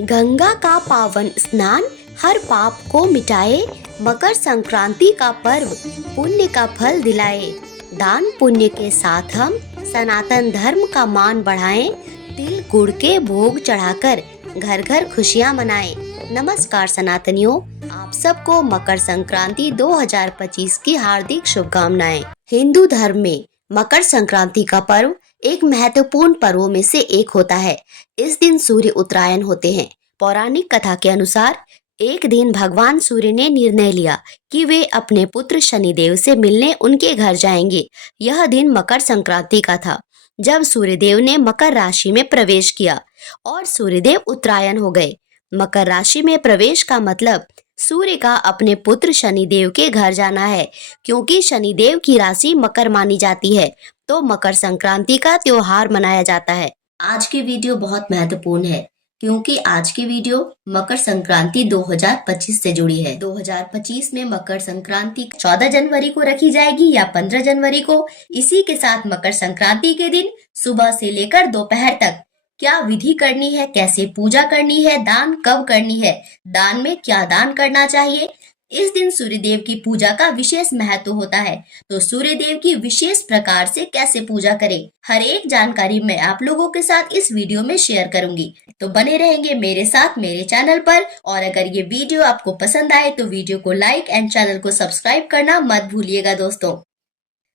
गंगा का पावन स्नान हर पाप को मिटाए, मकर संक्रांति का पर्व पुण्य का फल दिलाए। दान पुण्य के साथ हम सनातन धर्म का मान बढ़ाएं, तिल गुड़ के भोग चढ़ाकर घर घर खुशियां मनाएं। नमस्कार सनातनियों, आप सबको मकर संक्रांति 2025 की हार्दिक शुभकामनाएं। हिंदू धर्म में मकर संक्रांति का पर्व एक महत्वपूर्ण पर्वों में से एक होता है। इस दिन सूर्य उत्तरायण होते हैं। पौराणिक कथा के अनुसार एक दिन भगवान सूर्य ने निर्णय लिया कि वे अपने पुत्र शनिदेव से मिलने उनके घर जाएंगे। यह दिन मकर संक्रांति का था, जब सूर्यदेव ने मकर राशि में प्रवेश किया और सूर्यदेव उत्तरायण हो गए। मकर राशि में प्रवेश का मतलब सूर्य का अपने पुत्र शनिदेव के घर जाना है। क्योंकि शनिदेव की राशि मकर मानी जाती है, तो मकर संक्रांति का त्योहार मनाया जाता है। आज की वीडियो बहुत महत्वपूर्ण है, क्योंकि आज की वीडियो मकर संक्रांति 2025 से जुड़ी है। 2025 में मकर संक्रांति 14 जनवरी को रखी जाएगी या 15 जनवरी को। इसी के साथ मकर संक्रांति के दिन सुबह से लेकर दोपहर तक क्या विधि करनी है, कैसे पूजा करनी है, दान कब करनी है, दान में क्या दान करना चाहिए। इस दिन सूर्यदेव की पूजा का विशेष महत्व होता है, तो सूर्यदेव की विशेष प्रकार से कैसे पूजा करें, हर एक जानकारी मैं आप लोगों के साथ इस वीडियो में शेयर करूंगी। तो बने रहेंगे मेरे साथ मेरे चैनल पर। और अगर ये वीडियो आपको पसंद आए तो वीडियो को लाइक एंड चैनल को सब्सक्राइब करना मत भूलिएगा दोस्तों।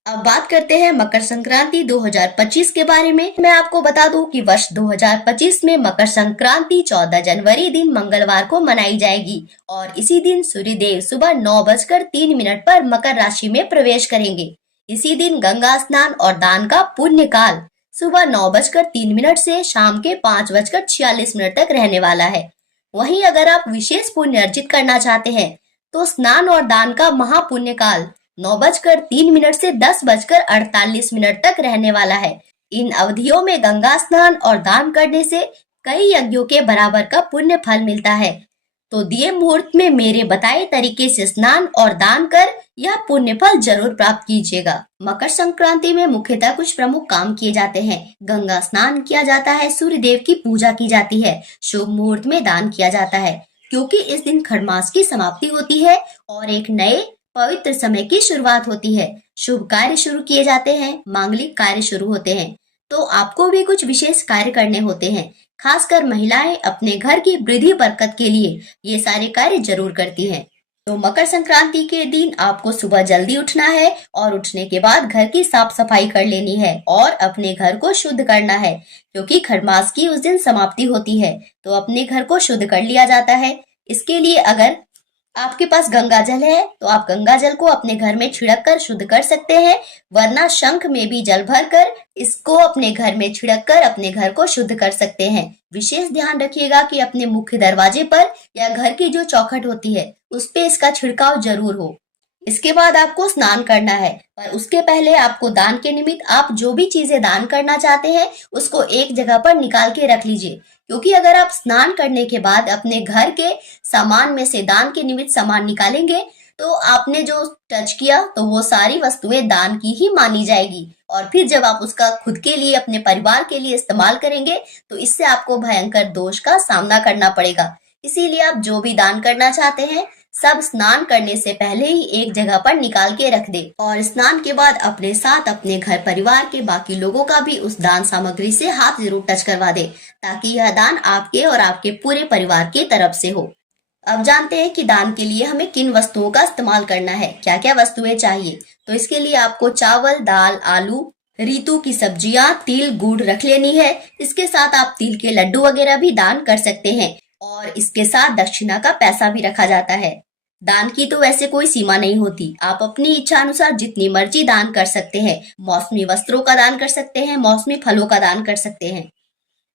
अब बात करते हैं मकर संक्रांति 2025 के बारे में। मैं आपको बता दूं कि वर्ष 2025 में मकर संक्रांति 14 जनवरी दिन मंगलवार को मनाई जाएगी और इसी दिन सूर्यदेव सुबह 9:03 पर मकर राशि में प्रवेश करेंगे। इसी दिन गंगा स्नान और दान का पुण्य काल सुबह 9:03 से शाम के 5:46 तक रहने वाला है। वहीं अगर आप विशेष पुण्य अर्जित करना चाहते हैं तो स्नान और दान का महापुण्य काल 9:03 से 10:48 तक रहने वाला है। इन अवधियों में गंगा स्नान और दान करने से कई यज्ञों के बराबर का पुण्य फल मिलता है। तो दिए मुहूर्त में मेरे बताए तरीके से स्नान और दान कर यह पुण्य फल जरूर प्राप्त कीजिएगा। मकर संक्रांति में मुख्यतः कुछ प्रमुख काम किए जाते हैं। गंगा स्नान किया जाता है, सूर्यदेव की पूजा की जाती है, शुभ मुहूर्त में दान किया जाता है, क्योंकि इस दिन खरमास की समाप्ति होती है और एक नए पवित्र समय की शुरुआत होती है। शुभ कार्य शुरू किए जाते हैं, मांगलिक कार्य शुरू होते हैं। तो आपको भी कुछ विशेष कार्य करने होते हैं। खासकर महिलाएं अपने घर की वृद्धि बरकत के लिए ये सारे कार्य जरूर करती हैं। तो मकर संक्रांति के दिन आपको सुबह जल्दी उठना है और उठने के बाद घर की साफ सफाई कर लेनी है और अपने घर को शुद्ध करना है, क्योंकि खरमास की उस दिन समाप्ति होती है। तो अपने घर को शुद्ध कर लिया जाता है। इसके लिए अगर आपके पास गंगा जल है तो आप गंगा जल को अपने घर में छिड़क कर शुद्ध कर सकते हैं, वरना शंख में भी जल भर कर इसको अपने घर में छिड़क कर अपने घर को शुद्ध कर सकते हैं। विशेष ध्यान रखिएगा कि अपने मुख्य दरवाजे पर या घर की जो चौखट होती है उस पे इसका छिड़काव जरूर हो। इसके बाद आपको स्नान करना है, पर उसके पहले आपको दान के निमित्त आप जो भी चीजें दान करना चाहते हैं उसको एक जगह पर निकाल के रख लीजिए। क्योंकि अगर आप स्नान करने के बाद अपने घर के सामान में से दान के निमित्त सामान निकालेंगे तो आपने जो टच किया तो वो सारी वस्तुएं दान की ही मानी जाएगी, और फिर जब आप उसका खुद के लिए अपने परिवार के लिए इस्तेमाल करेंगे तो इससे आपको भयंकर दोष का सामना करना पड़ेगा। इसीलिए आप जो भी दान करना चाहते हैं सब स्नान करने से पहले ही एक जगह पर निकाल के रख दे, और स्नान के बाद अपने साथ अपने घर परिवार के बाकी लोगों का भी उस दान सामग्री से हाथ जरूर टच करवा दे, ताकि यह दान आपके और आपके पूरे परिवार की तरफ से हो। अब जानते हैं कि दान के लिए हमें किन वस्तुओं का इस्तेमाल करना है, क्या क्या वस्तुएं चाहिए। तो इसके लिए आपको चावल, दाल, आलू, ऋतु की सब्जियां, तिल, गुड़ रख लेनी है। इसके साथ आप तिल के लड्डू वगैरह भी दान कर सकते हैं, और इसके साथ दक्षिणा का पैसा भी रखा जाता है। दान की तो वैसे कोई सीमा नहीं होती, आप अपनी इच्छा अनुसार जितनी मर्जी दान कर सकते हैं। मौसमी वस्त्रों का दान कर सकते हैं, मौसमी फलों का दान कर सकते हैं।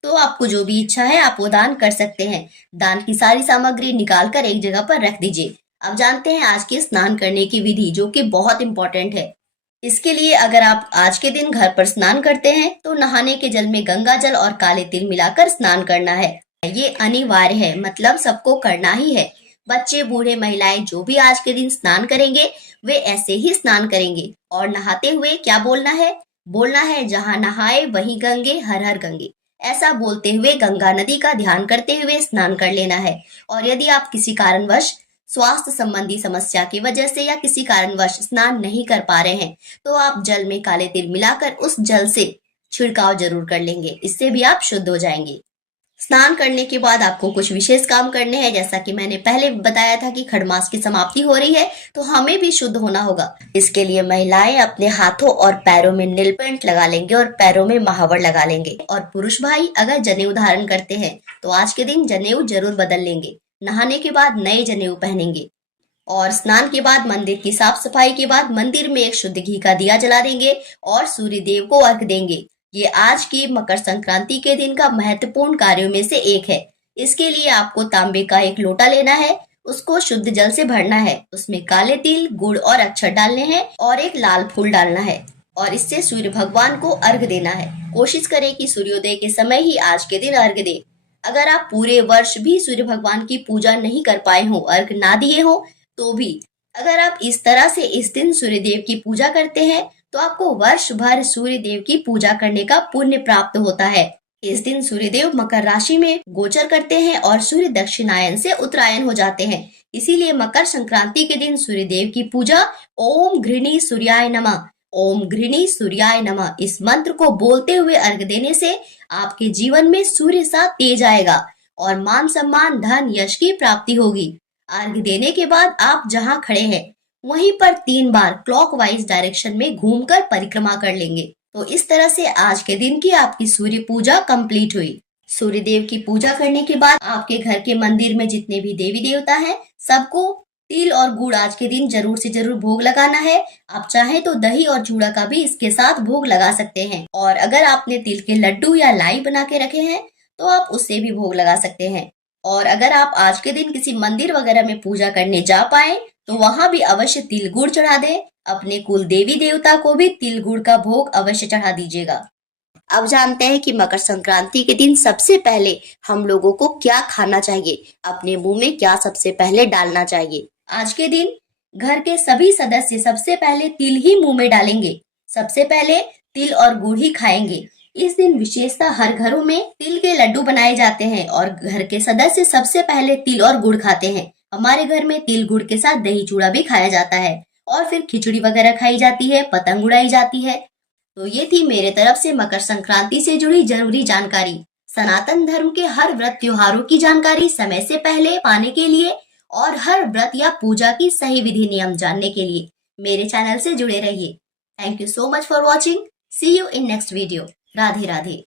तो आपको जो भी इच्छा है आप वो दान कर सकते हैं। दान की सारी सामग्री निकाल कर एक जगह पर रख दीजिए। अब जानते हैं आज के स्नान करने की विधि, जो कि बहुत इंपॉर्टेंट है। इसके लिए अगर आप आज के दिन घर पर स्नान करते हैं तो नहाने के जल में गंगा जल और काले तिल मिलाकर स्नान करना है। ये अनिवार्य है, मतलब सबको करना ही है। बच्चे, बूढ़े, महिलाएं जो भी आज के दिन स्नान करेंगे वे ऐसे ही स्नान करेंगे। और नहाते हुए क्या बोलना है? बोलना है, जहाँ नहाए वहीं गंगे, हर हर गंगे। ऐसा बोलते हुए गंगा नदी का ध्यान करते हुए स्नान कर लेना है। और यदि आप किसी कारणवश स्वास्थ्य संबंधी समस्या की वजह से या किसी कारणवश स्नान नहीं कर पा रहे हैं, तो आप जल में काले तिल मिलाकर उस जल से छिड़काव जरूर कर लेंगे। इससे भी आप शुद्ध हो जाएंगे। स्नान करने के बाद आपको कुछ विशेष काम करने हैं। जैसा कि मैंने पहले बताया था कि खड़मास की समाप्ति हो रही है, तो हमें भी शुद्ध होना होगा। इसके लिए महिलाएं अपने हाथों और पैरों में नील पेंट लगा लेंगे और पैरों में महावर लगा लेंगे। और पुरुष भाई अगर जनेऊ धारण करते हैं तो आज के दिन जनेऊ जरूर बदल लेंगे। नहाने के बाद नए जनेऊ पहनेंगे और स्नान के बाद मंदिर की साफ सफाई के बाद मंदिर में एक शुद्ध घी का दिया जला देंगे और सूर्य देव को अर्घ देंगे। ये आज की मकर संक्रांति के दिन का महत्वपूर्ण कार्यों में से एक है। इसके लिए आपको तांबे का एक लोटा लेना है, उसको शुद्ध जल से भरना है, उसमें काले तिल, गुड़ और अक्षत डालने हैं और एक लाल फूल डालना है और इससे सूर्य भगवान को अर्घ देना है। कोशिश करें कि सूर्योदय के समय ही आज के दिन अर्घ दें। अगर आप पूरे वर्ष भी सूर्य भगवान की पूजा नहीं कर पाए हो, अर्घ ना दिए हो, तो भी अगर आप इस तरह से इस दिन सूर्य देव की पूजा करते हैं तो आपको वर्ष भर सूर्य देव की पूजा करने का पुण्य प्राप्त होता है। इस दिन सूर्य देव मकर राशि में गोचर करते हैं और सूर्य दक्षिणायन से उत्तरायण हो जाते हैं। इसीलिए मकर संक्रांति के दिन सूर्य देव की पूजा ओम घृणी सूर्याय नमः, ओम घृणी सूर्याय नमः इस मंत्र को बोलते हुए अर्घ देने से आपके जीवन में सूर्य सा तेज आएगा और मान सम्मान, धन, यश की प्राप्ति होगी। अर्घ देने के बाद आप जहाँ खड़े हैं वहीं पर 3 बार क्लॉकवाइज डायरेक्शन में घूमकर परिक्रमा कर लेंगे। तो इस तरह से आज के दिन की आपकी सूर्य पूजा कंप्लीट हुई। सूर्य देव की पूजा करने के बाद आपके घर के मंदिर में जितने भी देवी देवता हैं, सबको तिल और गुड़ आज के दिन जरूर से जरूर भोग लगाना है। आप चाहें तो दही और चूड़ा का भी इसके साथ भोग लगा सकते हैं। और अगर आपने तिल के लड्डू या लाई बना के रखे हैं तो आप उससे भी भोग लगा सकते हैं। और अगर आप आज के दिन किसी मंदिर वगैरह में पूजा करने जा पाए तो वहां भी अवश्य तिल गुड़ चढ़ा दें। अपने कुल देवी देवता को भी तिल गुड़ का भोग अवश्य चढ़ा दीजिएगा। अब जानते हैं कि मकर संक्रांति के दिन सबसे पहले हम लोगों को क्या खाना चाहिए, अपने मुंह में क्या सबसे पहले डालना चाहिए। आज के दिन घर के सभी सदस्य सबसे पहले तिल ही मुंह में डालेंगे। सबसे पहले तिल और गुड़ ही खाएंगे। इस दिन विशेषतः हर घरों में तिल के लड्डू बनाए जाते हैं और घर के सदस्य सबसे पहले तिल और गुड़ खाते हैं। हमारे घर में तिल गुड़ के साथ दही चूड़ा भी खाया जाता है और फिर खिचड़ी वगैरह खाई जाती है, पतंग उड़ाई जाती है। तो ये थी मेरे तरफ से मकर संक्रांति से जुड़ी जरूरी जानकारी। सनातन धर्म के हर व्रत त्योहारों की जानकारी समय से पहले पाने के लिए और हर व्रत या पूजा की सही विधि नियम जानने के लिए मेरे चैनल से जुड़े रहिए। Thank you so much for watching. See you in next video. Radhe Radhe.